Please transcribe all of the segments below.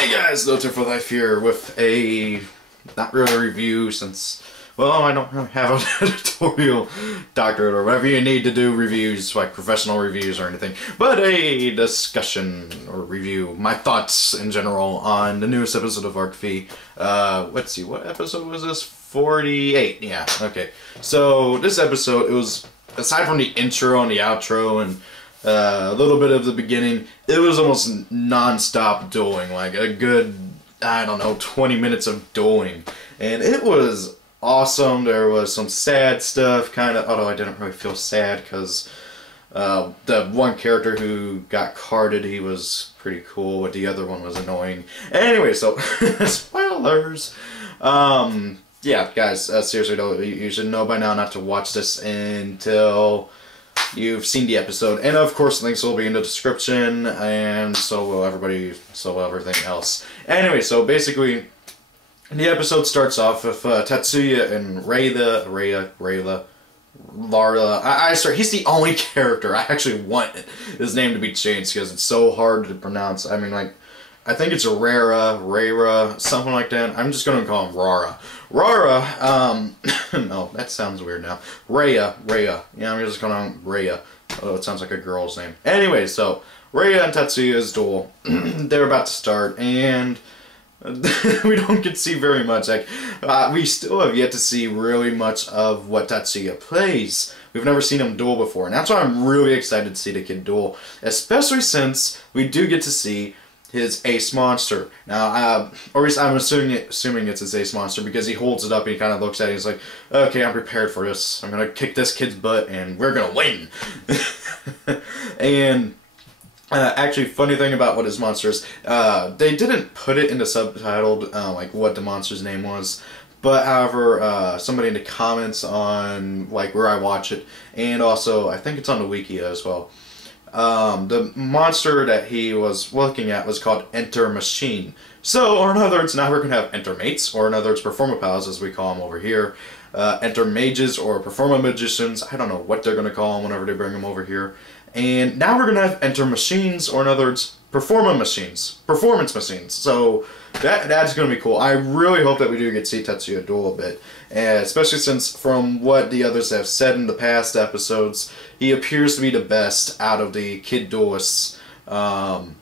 Hey guys, Doctor for Life here with a not really a review since, well, I don't really have an editorial doctorate or whatever you need to do reviews, like professional reviews or anything, but a discussion or review, my thoughts in general on the newest episode of Arc V. Let's see, what episode was this? 48, yeah, okay. So this episode, it was, aside from the intro and the outro and a little bit of the beginning, it was almost non-stop dueling, like a good, I don't know, 20 minutes of dueling. And it was awesome. There was some sad stuff, kind of, although I didn't really feel sad because the one character who got carded, he was pretty cool, but the other one was annoying. Anyway, so, spoilers! Yeah, guys, seriously though, you should know by now not to watch this until you've seen the episode, and of course links will be in the description, and so will everything else. Anyway, so basically the episode starts off with Tatsuya and Lara. He's the only character I actually want his name to be changed because it's so hard to pronounce. I mean, like, I think it's Rara, something like that. I'm just gonna call him Rara. No, that sounds weird now. Rhea. Yeah, I'm just calling him Rhea. Oh, it sounds like a girl's name. Anyway, so Rhea and Tatsuya's duel. They're about to start, and we don't get to see very much. Like, we still have yet to see really much of what Tatsuya plays. We've never seen him duel before, and that's why I'm really excited to see the kid duel, especially since we do get to see his ace monster. Now, or at least I'm assuming it's his ace monster because he holds it up and he kind of looks at it and he's like, okay, I'm prepared for this. I'm going to kick this kid's butt and we're going to win. And actually, funny thing about what his monster is, they didn't put it in the subtitled, like what the monster's name was. But however, somebody in the comments on like where I watch it, and also I think it's on the wiki as well, the monster that he was looking at was called Enter Machine. So, or in other words, now we're going to have Enter Mates, or in other words, Performapals as we call them over here. Enter Mages or Performa Magicians. I don't know what they're going to call them whenever they bring them over here. And now we're going to have Enter Machines, or in other words, Performance Machines. So that's going to be cool. I really hope that we do get to see Tatsuya duel a bit, especially since from what the others have said in the past episodes, he appears to be the best out of the kid duelists among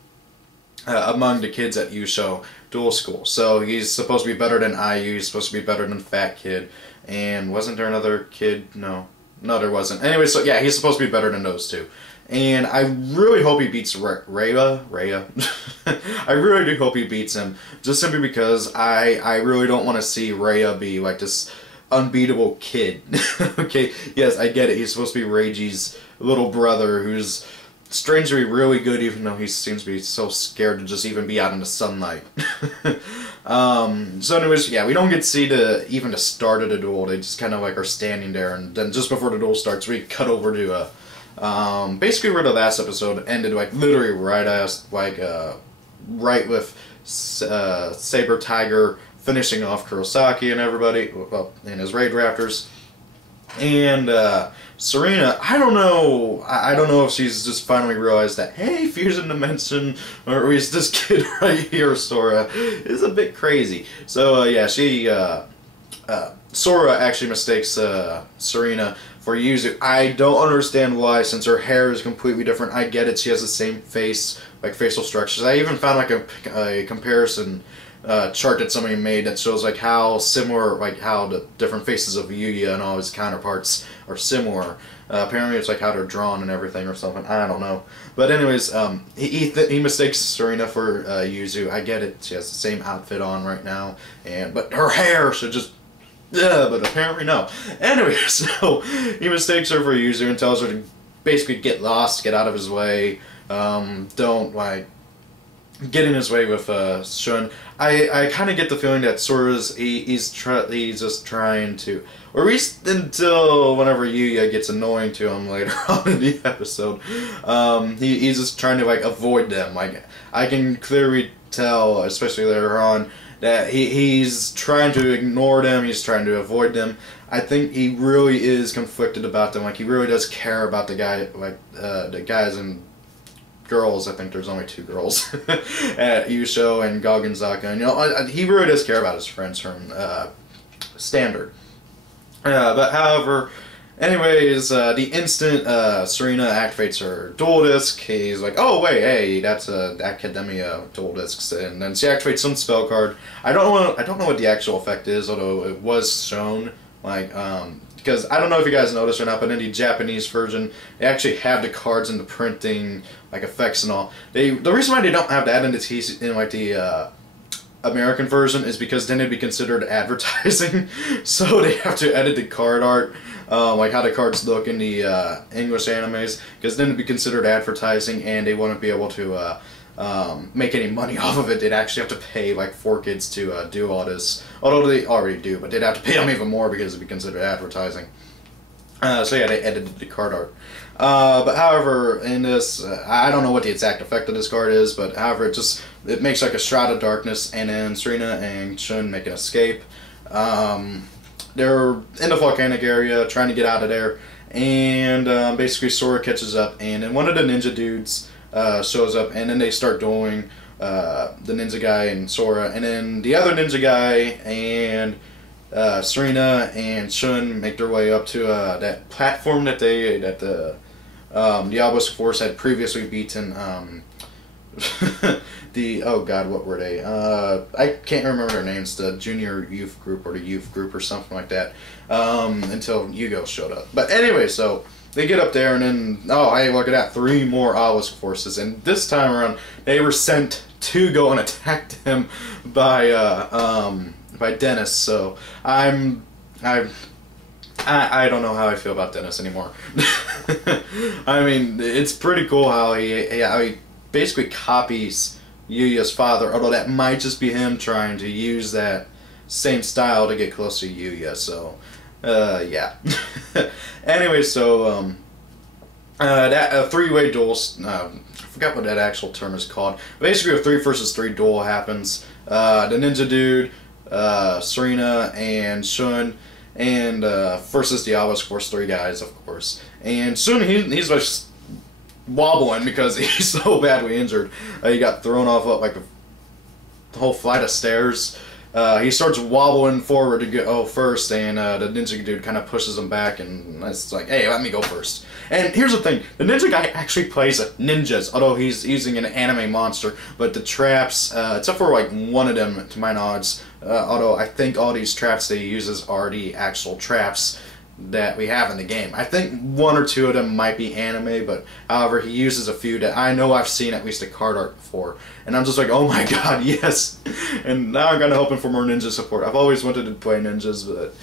the kids at Yugioh Duel School. So he's supposed to be better than IU, he's supposed to be better than Fat Kid, and wasn't there another kid? No, there wasn't. Anyway, so yeah, he's supposed to be better than those two. And I really hope he beats Rhea. I really do hope he beats him, just simply because I really don't want to see Rhea be like this unbeatable kid. Okay, yes, I get it. He's supposed to be Reiji's little brother who's strangely really good, even though he seems to be so scared to just even be out in the sunlight. So anyways, yeah, we don't get to see even the start of the duel. They just kind of like are standing there, and then just before the duel starts, we cut over to basically where the last episode ended, like literally right with Saber Tiger finishing off Kurosaki and everybody, well, and his Raid Raptors. And Serena, I don't know if she's just finally realized that, hey, Fusion Dimension, or at least this kid right here, Sora, is a bit crazy. So yeah, Sora actually mistakes Serena for Yuzu. I don't understand why, since her hair is completely different. I get it, she has the same face, like facial structures. I even found like a comparison chart that somebody made that shows like how similar, like how the different faces of Yuya and all his counterparts are similar. Apparently it's like how they're drawn and everything or something. I don't know. But anyways, he mistakes Serena for Yuzu. I get it. She has the same outfit on right now, but her hair should just... Yeah, but apparently no. Anyway, so he mistakes her for Yuzu and tells her to basically get lost, get out of his way, don't, like, get in his way with Shun. I kind of get the feeling that Sora's, he's just trying to, or at least until whenever Yuya gets annoying to him later on in the episode, he's just trying to, like, avoid them. Like, I can clearly tell, especially later on, that he's trying to ignore them, he's trying to avoid them. I think he really is conflicted about them. Like, he really does care about the guy, like, the guys in girls. I think there's only 2 girls at Yugioh and Gogonzaka, and you know he really does care about his friends from standard. But however, anyways, the instant Serena activates her duel disc, he's like, oh wait, hey, that's Academia duel discs, and then she activates some spell card. I don't know what the actual effect is, although it was shown, like because I don't know if you guys noticed or not, but in the Japanese version, they actually have the cards and the printing, like effects and all. The reason why they don't have that in the American version is because then it'd be considered advertising, so they have to edit the card art, like how the cards look in the English animes, because then it'd be considered advertising, and they wouldn't be able to make any money off of it. They'd actually have to pay like 4 kids to do all this, although they already do, but they'd have to pay them even more because it'd be considered advertising. So yeah, they edited the card art. But however, in this, I don't know what the exact effect of this card is, but however, it makes like a Shroud of Darkness, and then Serena and Shun make an escape. They're in the volcanic area, trying to get out of there, and basically Sora catches up, and then one of the ninja dudes shows up, and then they start dueling, the ninja guy and Sora, and then the other ninja guy and Serena and Shun make their way up to that platform that the Obelisk Force had previously beaten. Oh god, what were they? I can't remember their names. The junior youth group or the youth group or something like that. Until Yugioh showed up. But anyway, so they get up there, and then hey, look at that, 3 more Obelisk Forces, and this time around they were sent to go and attack them by Dennis. So I don't know how I feel about Dennis anymore. I mean, it's pretty cool how he basically copies Yuya's father, although that might just be him trying to use that same style to get close to Yuya. So yeah. Anyway, so that 3-way duel, I forgot what that actual term is called. Basically, a 3 versus 3 duel happens. The ninja dude, Serena and Shun, and versus the Obelisk Force 3 guys, of course. And Shun, he's like wobbling because he's so badly injured. He got thrown off like a whole flight of stairs. He starts wobbling forward to go first, and the ninja dude kind of pushes him back, and it's like, hey, let me go first. And here's the thing, the ninja guy actually plays ninjas, although he's using an anime monster, but the traps, except for like one of them, to my knowledge, although I think all these traps that he uses are the actual traps that we have in the game. I think 1 or 2 of them might be anime, but however, he uses a few that I know I've seen at least a card art before, and I'm just like, oh my god, yes! And now I'm kind of hoping for more ninja support. I've always wanted to play ninjas, but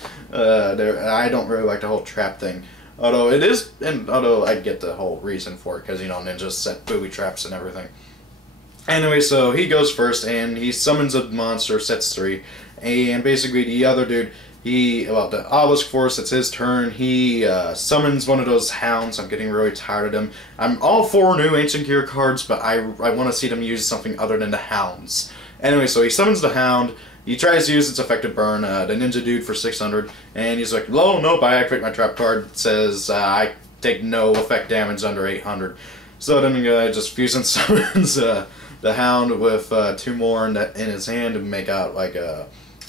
I don't really like the whole trap thing. Although I get the whole reason for it, because, you know, ninjas set booby traps and everything. Anyway, so he goes first, and he summons a monster, sets 3, and basically the other dude, the Obelisk Force, it's his turn. He summons one of those hounds. I'm getting really tired of them. I'm all for new Ancient Gear cards, but I want to see them use something other than the hounds. Anyway, so he summons the hound. He tries to use its effective burn, the ninja dude for 600, and he's like, oh, nope, I activate my trap card. It says I take no effect damage under 800. So then the guy just fusion summons the hound with 2 more in his hand to make out like a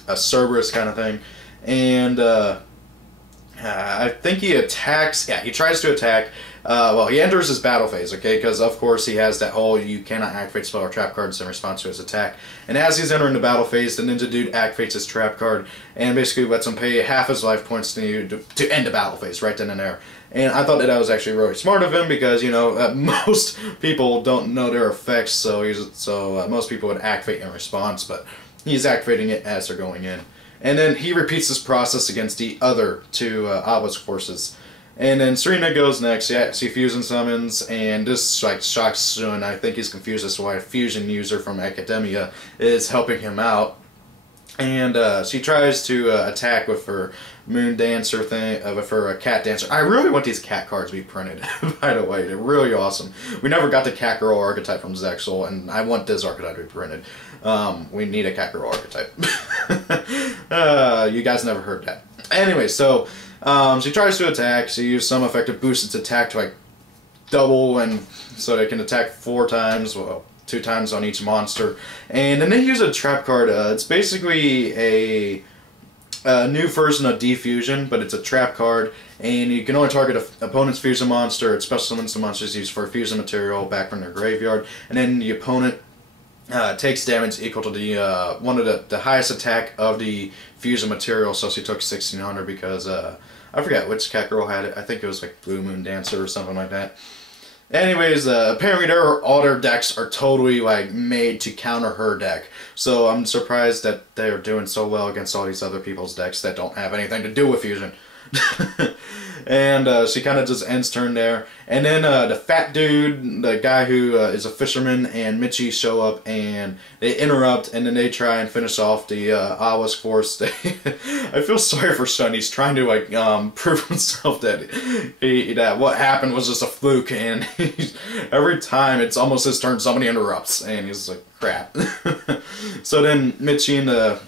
Cerberus kind of thing. And I think he attacks. Yeah, he tries to attack. Well, he enters his battle phase, okay? Because, of course, he has that whole you cannot activate spell or trap cards in response to his attack. And as he's entering the battle phase, the ninja dude activates his trap card and basically lets him pay half his life points to you to end the battle phase right then and there. And I thought that was actually really smart of him because, you know, most people don't know their effects, so most people would activate in response, but he's activating it as they're going in. And then he repeats this process against the other 2 Obelisk Forces. And then Serena goes next. Yeah, she fusion summons, and this like shocks Shun. I think he's confused as to why a fusion user from Academia is helping him out. And she tries to attack with her moon dancer thing, with her cat dancer. I really want these cat cards to be printed, by the way. They're really awesome. We never got the cat girl archetype from Zexal, and I want this archetype to be printed. We need a cat girl archetype. You guys never heard that. Anyway, so she tries to attack. She uses some effective boost its attack to like double, and so they can attack 4 times, well, 2 times on each monster. And then they use a trap card. It's basically a new version of Defusion, but it's a trap card, and you can only target an opponent's fusion monster. It special summons the monsters used for fusion material back from their graveyard, and then the opponent takes damage equal to the one of the highest attack of the fusion material. So she took 1600 because I forgot which cat girl had it. I think it was like Blue Moon Dancer or something like that. Anyways, apparently all their decks are totally like made to counter her deck. So I'm surprised that they're doing so well against all these other people's decks that don't have anything to do with fusion. And she kind of just ends turn there. And then the fat dude, the guy who is a fisherman, and Michi show up, and they interrupt, and then they try and finish off the Obelisk Force. I feel sorry for Shun. He's trying to like prove himself that that what happened was just a fluke, and every time it's almost his turn, somebody interrupts, and he's like, crap. So then Michi and the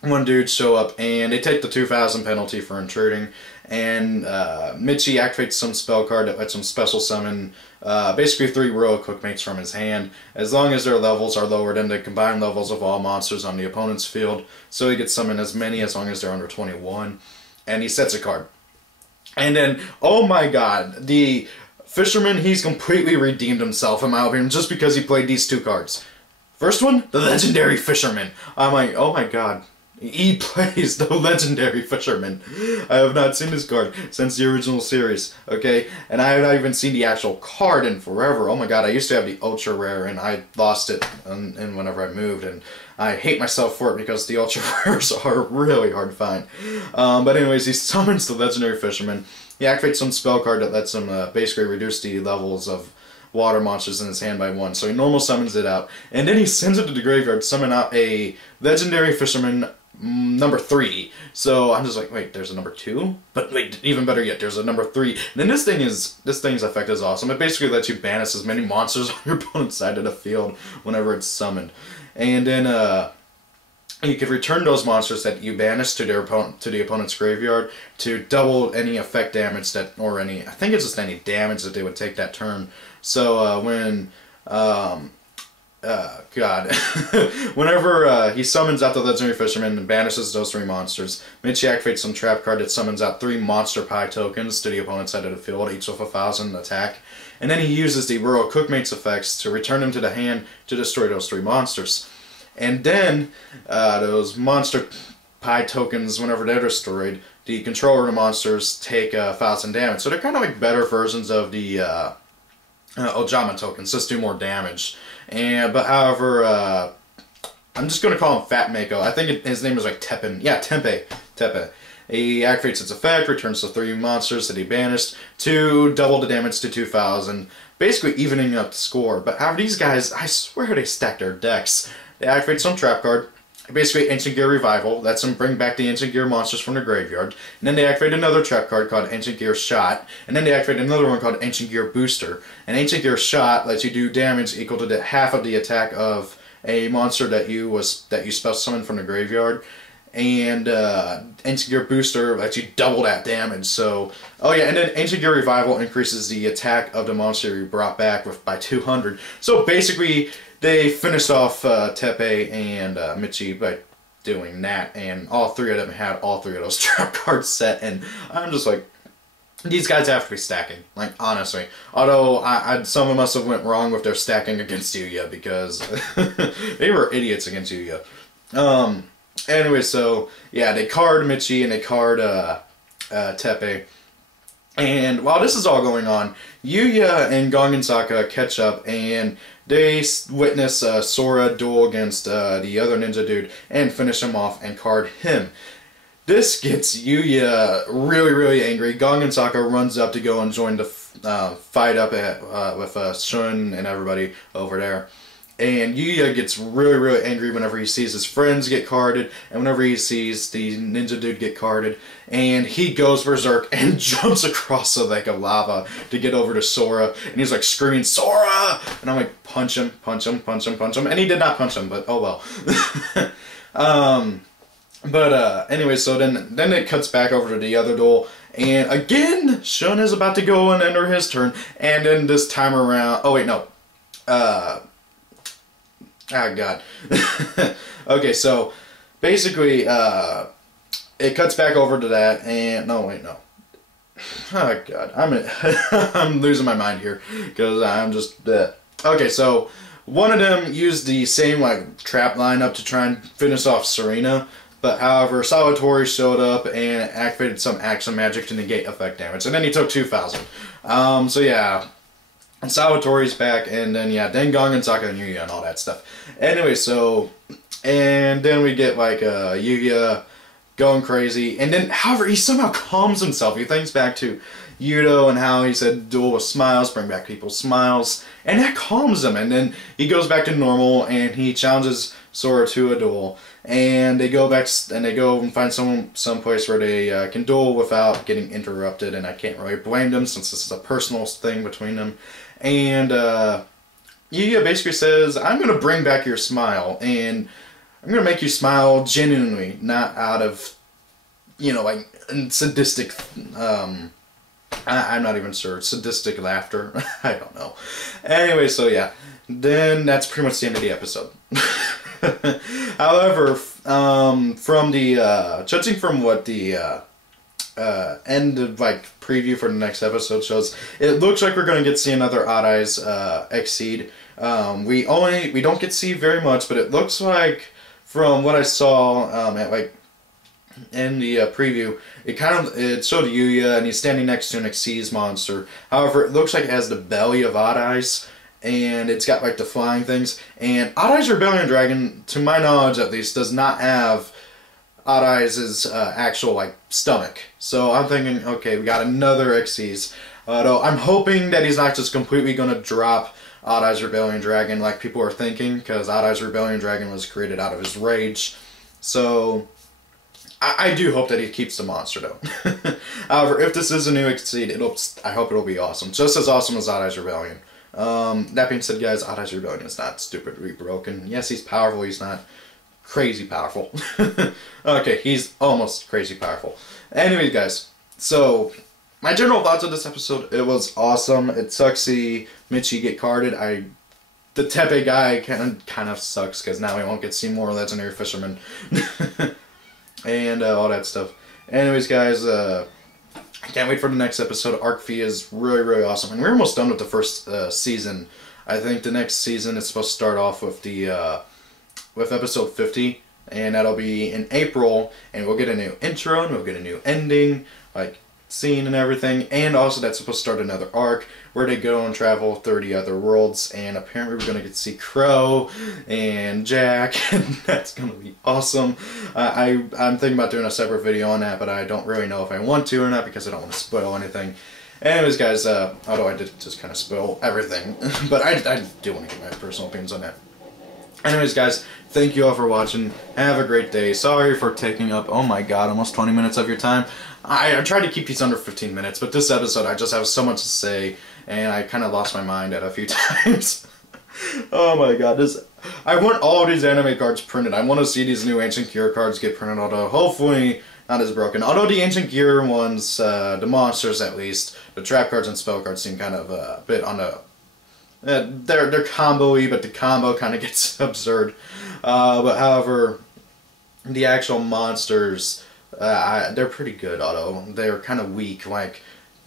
one dude show up, and they take the 2,000 penalty for intruding, and Michi activates some spell card that lets him special summon basically 3 royal cookmates from his hand, as long as their levels are lower than the combined levels of all monsters on the opponent's field. So he gets summoned as many as long as they're under 21, and he sets a card. And then, oh my god, the Fisherman, he's completely redeemed himself in my opinion, just because he played these 2 cards. First one, the Legendary Fisherman. I'm like, oh my god. He plays the Legendary Fisherman. I have not seen this card since the original series, okay? And I have not even seen the actual card in forever. Oh my god, I used to have the Ultra Rare, and I lost it and whenever I moved, and I hate myself for it because the Ultra Rares are really hard to find. But anyways, he summons the Legendary Fisherman. He activates some spell card that lets him basically reduce the levels of water monsters in his hand by 1. So he normal summons it out, and then he sends it to the graveyard to summon out a Legendary Fisherman number 3. So I'm just like, wait, there's a number 2? But wait, even better yet, there's a number 3. And then this thing's effect is awesome. It basically lets you banish as many monsters on your opponent's side of the field whenever it's summoned. And then you can return those monsters that you banished to the opponent's graveyard to double any effect damage I think it's just any damage that they would take that turn. So when whenever he summons out the Legendary Fisherman and banishes those 3 monsters, Michi activates some trap card that summons out 3 Monster Pie tokens to the opponent's side of the field, each with 1,000 attack. And then he uses the Royal Cookmates effects to return them to the hand to destroy those 3 monsters. And then those Monster Pie tokens, whenever they're destroyed, the controller of the monsters take 1,000 damage. So they're kind of like better versions of the Ojama tokens, just do more damage. But however, I'm just going to call him Fat Mako. I think his name is like Teppen. Yeah, Teppe. He activates its effect, returns the 3 monsters that he banished to double the damage to 2,000, basically evening up the score. But however, these guys, I swear they stack their decks. They activate some trap card, basically Ancient Gear Revival, lets them bring back the Ancient Gear monsters from the graveyard, and then they activate another trap card called Ancient Gear Shot, and then they activate another one called Ancient Gear Booster. And Ancient Gear Shot lets you do damage equal to half of the attack of a monster that you spell summoned from the graveyard. And Ancient Gear Booster lets you double that damage. So, oh yeah, and then Ancient Gear Revival increases the attack of the monster you brought back by 200. So basically, they finished off Teppe and Michi by doing that, and all 3 of them had all 3 of those trap cards set, and I'm just like, these guys have to be stacking, like, honestly. Although, some of us have went wrong with their stacking against Yuya, because they were idiots against Yuya. Anyway, so, yeah, they card Michi and they card Teppe. And while this is all going on, Yuya and Gongensaka catch up, and they witness Sora duel against the other ninja dude and finish him off and card him. This gets Yuya really, really angry. Gongensaka runs up to go and join the fight up with Shun and everybody over there. And Yuya gets really, really angry whenever he sees his friends get carded, and whenever he sees the ninja dude get carded, and he goes berserk and jumps across a lake of lava to get over to Sora, and he's like screaming, "Sora!" And I'm like, punch him, punch him, punch him, punch him, and he did not punch him, but oh well. Anyway, so then it cuts back over to the other duel, And again, Shun is about to go and enter his turn, and then this time around, oh wait, no. Oh god. Okay, so basically, it cuts back over to that, and no, wait, no. Oh god, I'm losing my mind here because I'm just okay. So one of them used the same like trap lineup to try and finish off Serena, but however, Salvatore showed up and activated some action magic to negate effect damage, and then he took 2,000. So yeah. And Salvatore's back, and then yeah, Dengong and Saka and Yuya and all that stuff. Anyway, so, and then we get like Yuya going crazy, and then however he somehow calms himself. He thinks back to Yugioh and how he said duel with smiles, bring back people's smiles, and that calms him. And then he goes back to normal, and he challenges Sora to a duel, and they go back and they go and find some place where they can duel without getting interrupted. And I can't really blame them since this is a personal thing between them. And Yuya basically says, I'm going to bring back your smile, and I'm going to make you smile genuinely, not out of, you know, like, sadistic, I'm not even sure, sadistic laughter. I don't know. Anyway, so yeah, then that's pretty much the end of the episode. However, from the, judging from what the, end of like preview for the next episode shows, it looks like we're going to get to see another Odd Eyes Exceed. We don't get to see very much, but it looks like from what I saw at like in the preview, it showed Yuya and he's standing next to an Exceeds monster. However, it looks like it has the belly of Odd Eyes, and it's got like the flying things. And Odd Eyes Rebellion Dragon, to my knowledge at least, does not have Odd Eyes' actual like stomach. So I'm thinking, okay, we got another Xyz. Though I'm hoping that he's not just completely going to drop Odd Eyes Rebellion Dragon like people are thinking, because Odd Eyes Rebellion Dragon was created out of his rage. So I do hope that he keeps the monster though. However, if this is a new Xyz, I hope it'll be awesome, just as awesome as Odd Eyes Rebellion. That being said, guys, Odd Eyes Rebellion is not stupidly broken. Yes, he's powerful. He's not crazy powerful. Okay, he's almost crazy powerful. Anyways, guys, so my general thoughts on this episode, it was awesome. It sucks to see Michi get carded. The Tepe guy kind of sucks because now we won't get to see more legendary fishermen. And all that stuff. Anyways, guys, I can't wait for the next episode. Arc V is really, really awesome. And we're almost done with the first season. I think the next season is supposed to start off with the with episode 50, and that'll be in April, and we'll get a new intro, and we'll get a new ending, like scene and everything, and also that's supposed to start another arc where they go and travel 30 other worlds, and apparently we're going to get to see Crow and Jack, and that's going to be awesome. I'm thinking about doing a separate video on that, but I don't really know if I want to or not because I don't want to spoil anything. Anyways, guys, although I did just kind of spoil everything, but I do want to get my personal opinions on that. Anyways, guys, thank you all for watching. Have a great day. Sorry for taking up, oh my god, almost 20 minutes of your time. I tried to keep these under 15 minutes, but this episode I just have so much to say, and I kind of lost my mind at a few times. Oh my god, I want all these anime cards printed. I want to see these new Ancient Gear cards get printed, although hopefully not as broken. Although the Ancient Gear ones, the monsters at least, the trap cards and spell cards seem kind of a bit on the... they're combo-y, but the combo kind of gets absurd. But however, the actual monsters, they're pretty good, although they're kind of weak. Like,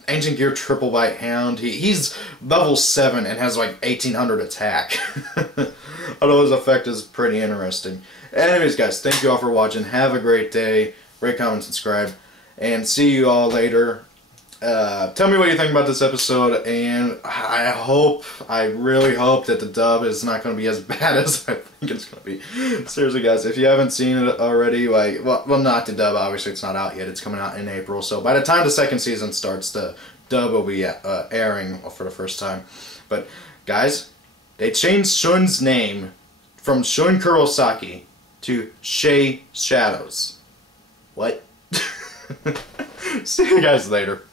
Ancient Gear Triple Bite Hound, he's level 7 and has like 1800 attack. Although his effect is pretty interesting. Anyways, guys, thank you all for watching. Have a great day. Rate, comment, subscribe. And see you all later. Tell me what you think about this episode, and I really hope that the dub is not going to be as bad as I think it's going to be. Seriously, guys, if you haven't seen it already, like, well, not the dub, obviously it's not out yet, it's coming out in April, so by the time the second season starts, the dub will be airing for the first time. But, guys, they changed Shun's name from Shun Kurosaki to Shay Shadows. What? See you guys later.